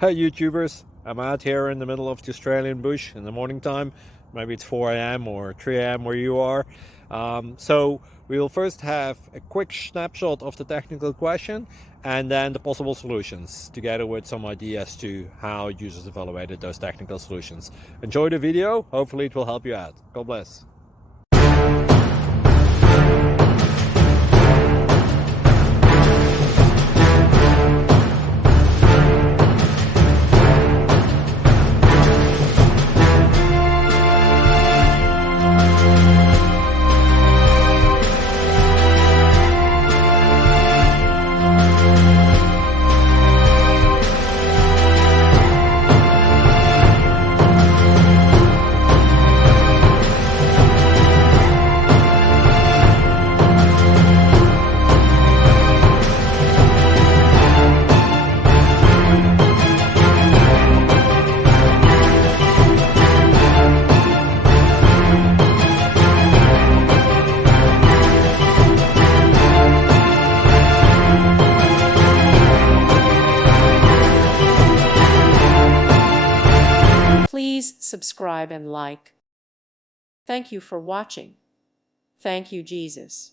Hey YouTubers, I'm out here in the middle of the Australian bush in the morning time. Maybe it's 4 a.m. or 3 a.m. where you are. So we'll first have a quick snapshot of the technical question and then the possible solutions, together with some ideas to how users evaluated those technical solutions. Enjoy the video, hopefully it will help you out. God bless. Please subscribe and like. Thank you for watching. Thank you, Jesus.